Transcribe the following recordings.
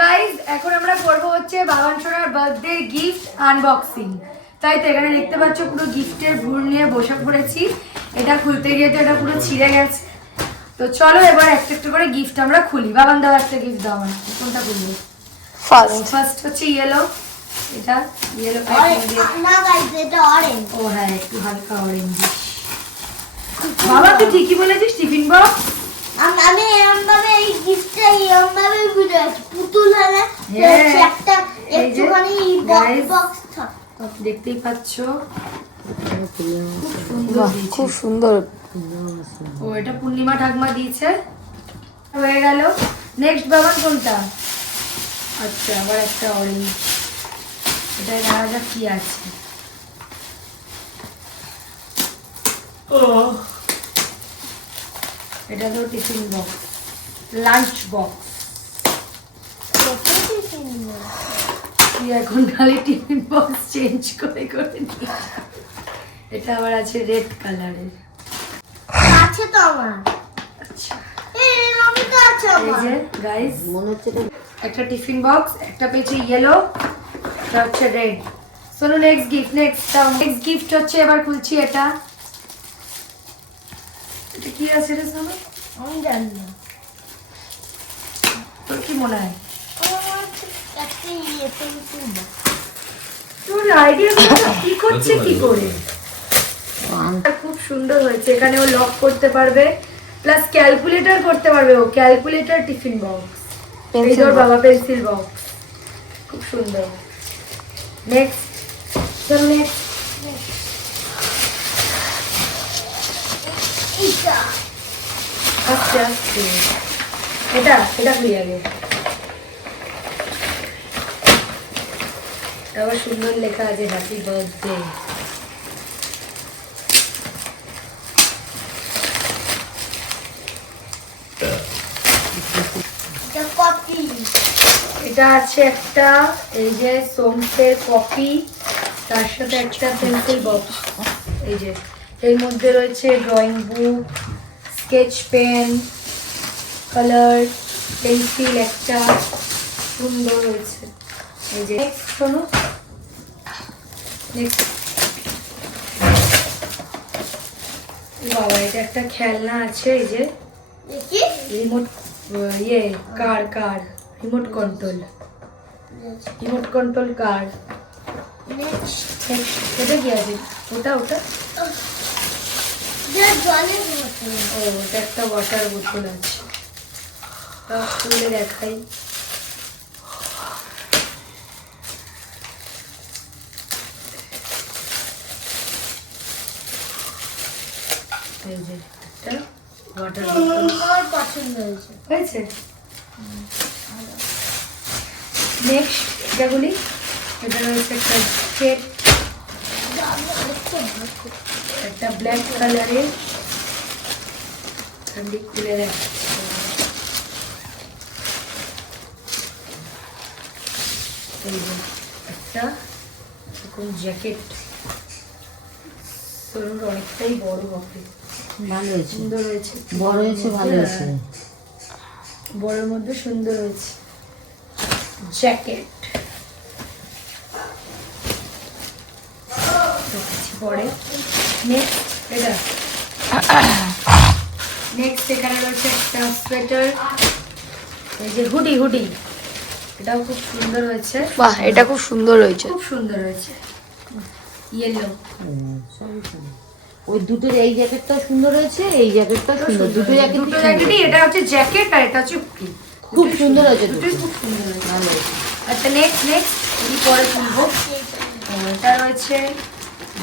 Guys এখন আমরা করবো হচ্ছে বাবান সোনার বার্থডে গিফট আনবক্সিং। তাই তো এখানে দেখতে পাচ্ছ পুরো গিফটের ভুল নিয়ে বসে পড়েছি। এটা খুলতে গিয়ে তো এটা পুরো ছিঁড়ে গেছে। তো চলো এবার একটা একটা করে গিফট আমরা খুলি। বাবান দাও একটা গিফট দাও আমাকে। কোনটা খুলবো? ফার্স্ট হচ্ছে ইয়েলো। এটা ইয়েলো না গাইস এটা অরেঞ্জ। ও হ্যাঁ একটু হালকা অরেঞ্জ। বাবা তুই ঠিকই বলেছিস, টিফিন বক্স। আমি এমনভাবে এই গিফটটা এমনভাবে বুঝে আছি পুতুল হলে একটা একটুখানি বক্স থাকতো। দেখতেই পাচ্ছ খুব সুন্দর। ও এটা পূর্ণিমা ঠাকমা দিয়েছে। হয়ে গেল। নেক্সট বাবান কোনটা? আচ্ছা আবার একটা অরেঞ্জ। এটা দেখা যাক কি আছে। এটা তো টিফিন বক্স, লাঞ্চ বক্স। তুই এখন খালি টিফিন বক্স চেঞ্জ করে করে নিয়ে। এটা আবার আছে রেড কালারের। আছে তো আমার। আচ্ছা এই আমি তো আছে এই আমার। যে গাইস মনে হচ্ছে একটা টিফিন বক্স, একটা পেয়েছে ইয়েলো, এটা হচ্ছে রেড। শোনো নেক্সট গিফট, নেক্সট গিফট হচ্ছে এবার খুলছি এটা। এটা কি আছে রে সোনা? আমি জানি না। তোর কি মনে হয়? আমার একটা পেন্সিল বক্স। তোর আইডিয়া কি করছে কি করে? খুব সুন্দর হয়েছে। এখানে ও লক করতে পারবে, প্লাস ক্যালকুলেটর করতে পারবে। ও ক্যালকুলেটর টিফিন বক্স, এই তোর বাবা পেন্সিল বক্স। খুব সুন্দর। নেক্সট চল নেক্সট। এইটা আস্তে আস্তে এটা খুলি আগে। আবার সুন্দর লেখা আছে হ্যাপি বার্থডে। এটা কপি। এটা আছে একটা এই যে সোমসের কপি, তার সাথে একটা পেন্সিল বক্স। এই যে এর মধ্যে রয়েছে drawing book, sketch pen, colour pencil একটা সুন্দর হয়েছে। এই যে শোনো নেক্সট। বাবা এটা একটা খেলনা আছে। এই যে দেখি রিমোট, কার রিমোট কন্ট্রোল কার। নেক্সট এটা কি আছে? ওটা জলের বোতল। ও ওটা একটা ওয়াটার বোতল আছে। তা খুলে দেখাই। এই যে একটা ওয়াটার বোতল আমার পছন্দ হয়েছে। নেক্সট এটাগুলি। এটা রয়েছে একটা জ্যাকেট, একটা ব্ল্যাক কালারের। ঠান্ডি খুলে দেখাচ্ছে। এই যে একটা এরকম জ্যাকেট। শরীর অনেকটাই বড় হবে। ভালো হয়েছে, সুন্দর হয়েছে, বড় হয়েছে, ভালো হয়েছে। বড়ের মধ্যে সুন্দর হয়েছে জ্যাকেট। পরে নেক্সট এটা নেক্সট এখানে রয়েছে একটা সোয়েটার। এই যে হুডি এটাও খুব সুন্দর হয়েছে। বাহ, এটা খুব সুন্দর হয়েছে। খুব সুন্দর হয়েছে ইয়েলো। ওই দুটোর এই জ্যাকেটটাও সুন্দর হয়েছে, এই জ্যাকেটটাও সুন্দর। দুটো জ্যাকেটই, এটা হচ্ছে জ্যাকেট আর এটা হচ্ছে হুডি। খুব সুন্দর হয়েছে, দুটোই খুব সুন্দর হয়েছে। ভালো হয়েছে। আচ্ছা নেক্সট এই পরে তুলবো। এটা রয়েছে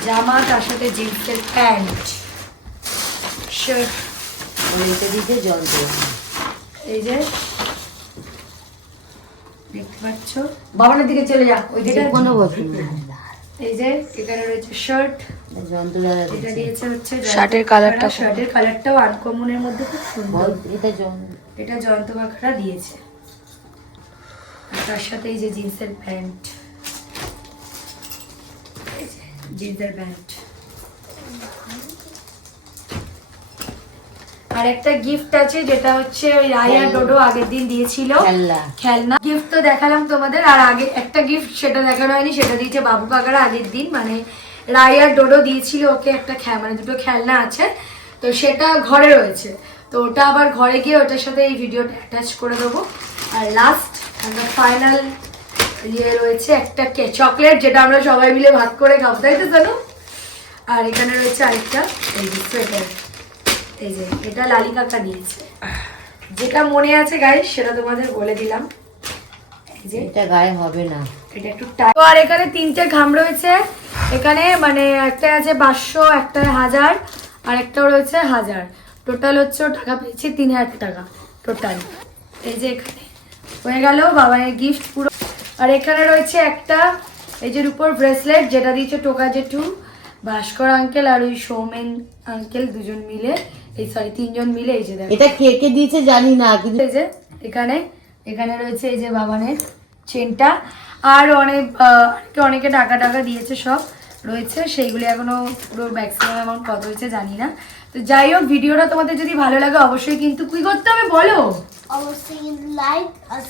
জামা, তার সাথে জিন্সের প্যান্ট, শার্ট। এটা দিতে জল দেবো। এই যে দেখতে পাচ্ছ। বাবানের দিকে চলে যা, ওই দিকে কোনো বসুন। এই যে এখানে রয়েছে শার্ট। যন্ত্রণা এটা দিয়েছে হচ্ছে শার্টের কালারটা, শার্টের কালারটাও আনকমনের মধ্যে খুব সুন্দর। এটা জয়ন্ত কাকারা দিয়েছে। আর তার সাথে এই যে জিন্সের প্যান্ট, জিন্সের প্যান্ট। আর একটা গিফট আছে যেটা হচ্ছে ওই রায়া ডোডো আগের দিন দিয়েছিল খেলনা গিফট। তো দেখালাম তোমাদের। আর আগে একটা গিফট সেটা দেখানো হয়নি, সেটা দিয়েছে বাবু কাকারা আগের দিন, মানে রায়া ডোডো দিয়েছিল ওকে একটা মানে দুটো খেলনা আছে, তো সেটা ঘরে রয়েছে। তো ওটা আবার ঘরে গিয়ে ওটার সাথে এই ভিডিওটা অ্যাটাচ করে দেবো। আর লাস্ট ফাইনাল ইয়ে রয়েছে একটা চকলেট, যেটা আমরা সবাই মিলে ভাগ করে খাবো, তাই তো জানো। আর এখানে রয়েছে আরেকটা এই যে সোয়েটার, এই যে এটা লালি কাকা দিয়েছে। যেটা মনে আছে গাইস সেটা তোমাদের বলে দিলাম, এই যে এটা গায়ে হবে না, এটা একটু টাইট। আর এখানে তিনটে ঘাম রয়েছে, এখানে মানে একটা আছে 500, একটা 1000, আর একটাও রয়েছে 1000। টোটাল হচ্ছে টাকা পেয়েছি 3000 টাকা টোটাল। এই যে এখানে হয়ে গেল বাবানের গিফট পুরো। আর এখানে রয়েছে একটা এই যে রূপোর ব্রেসলেট, যেটা দিয়েছে টোকা জেঠু, ভাস্কর আঙ্কেল আর ওই সৌমেন আঙ্কেল দুজন মিলে, এই সরি 3 জন মিলে। এই যে দেখো এটা কে কে দিয়েছে জানি না, কিন্তু এই যে এখানে রয়েছে এই যে বাবানের চেনটা। আর অনেকে টাকা দিয়েছে, সব রয়েছে, সেইগুলি এখনো পুরো ম্যাক্সিমাম অ্যামাউন্ট কত হয়েছে জানি না। তো যাই হোক, ভিডিওটা তোমাদের যদি ভালো লাগে অবশ্যই কিন্তু কি করতে হবে বলো, অবশ্যই লাইক আর